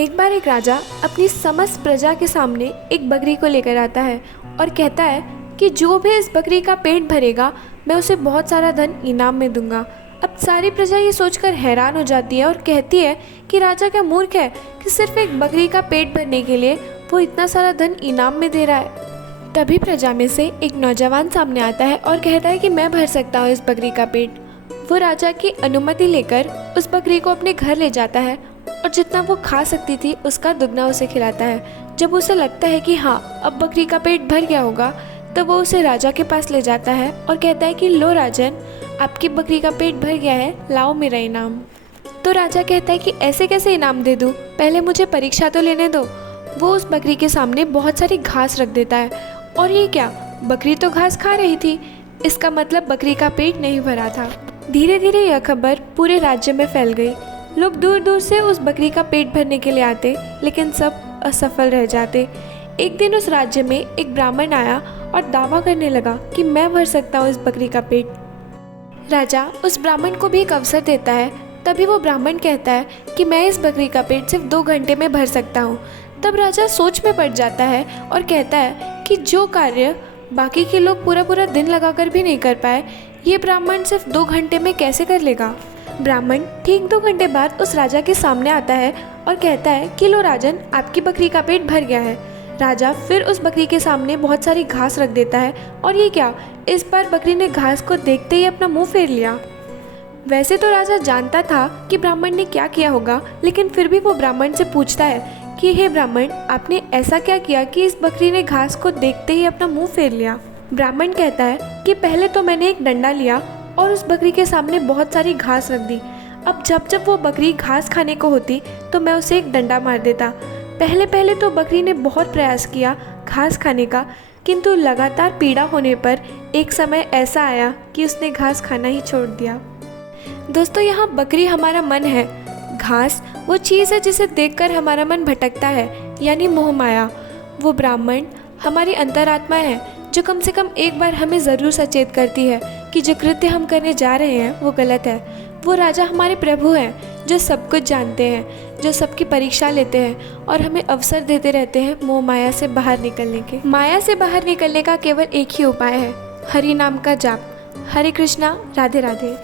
एक बार एक राजा अपनी समस्त प्रजा के सामने एक बकरी को लेकर आता है और कहता है कि जो भी इस बकरी का पेट भरेगा मैं उसे बहुत सारा धन इनाम में दूंगा। अब सारी प्रजा ये सोचकर हैरान हो जाती है और कहती है कि राजा क्या मूर्ख है कि सिर्फ एक बकरी का पेट भरने के लिए वो इतना सारा धन इनाम में दे रहा है। तभी प्रजा में से एक नौजवान सामने आता है और कहता है कि मैं भर सकता हूँ इस बकरी का पेट। वो राजा की अनुमति लेकर उस बकरी को अपने घर ले जाता है और जितना वो खा सकती थी उसका दुगना उसे खिलाता है। जब उसे लगता है कि हाँ अब बकरी का पेट भर गया होगा तब वो उसे राजा के पास ले जाता है और कहता है कि लो राजन, आपकी बकरी का पेट भर गया है, लाओ मेरा इनाम। तो राजा कहता है कि ऐसे कैसे इनाम दे दूँ, पहले मुझे परीक्षा तो लेने दो। वो उस बकरी के सामने बहुत सारी घास रख देता है और ये क्या, बकरी तो घास खा रही थी, इसका मतलब बकरी का पेट नहीं भरा था। धीरे धीरे यह खबर पूरे राज्य में फैल गई। लोग दूर दूर से उस बकरी का पेट भरने के लिए आते लेकिन सब असफल रह जाते। एक दिन उस राज्य में एक ब्राह्मण आया और दावा करने लगा कि मैं भर सकता हूँ इस बकरी का पेट। राजा उस ब्राह्मण को भी एक अवसर देता है। तभी वो ब्राह्मण कहता है कि मैं इस बकरी का पेट सिर्फ 2 घंटे में भर सकता हूँ। तब राजा सोच में पड़ जाता है और कहता है कि जो कार्य बाकी के लोग पूरा पूरा दिन लगाकर भी नहीं कर पाए, ये ब्राह्मण सिर्फ 2 घंटे में कैसे कर लेगा। ब्राह्मण ठीक 2 घंटे बाद उस राजा के सामने आता है और कहता है कि लो राजन, आपकी बकरी का पेट भर गया है। राजा फिर उस बकरी के सामने बहुत सारी घास रख देता है और ये क्या, इस बार बकरी ने घास को देखते ही अपना मुंह फेर लिया। वैसे तो राजा जानता था कि ब्राह्मण ने क्या किया होगा, लेकिन फिर भी वो ब्राह्मण से पूछता है कि हे ब्राह्मण, आपने ऐसा क्या किया कि इस बकरी ने घास को देखते ही अपना मुंह फेर लिया। ब्राह्मण कहता है कि पहले तो मैंने एक डंडा लिया और उस बकरी के सामने बहुत सारी घास रख दी। अब जब जब वो बकरी घास खाने को होती तो मैं उसे एक डंडा मार देता। पहले पहले तो बकरी ने बहुत प्रयास किया घास खाने का, किंतु लगातार पीड़ा होने पर एक समय ऐसा आया कि उसने घास खाना ही छोड़ दिया। दोस्तों, यहाँ बकरी हमारा मन है, घास वो चीज़ है जिसे देखकर हमारा मन भटकता है, यानी मोह माया। वो ब्राह्मण हमारी अंतरात्मा है जो कम से कम एक बार हमें ज़रूर सचेत करती है कि जो कृत्य हम करने जा रहे हैं वो गलत है। वो राजा हमारे प्रभु हैं जो सब कुछ जानते हैं, जो सबकी परीक्षा लेते हैं और हमें अवसर देते रहते हैं मोह माया से बाहर निकलने के। माया से बाहर निकलने का केवल एक ही उपाय है, हरि नाम का जाप। हरे कृष्णा, राधे राधे।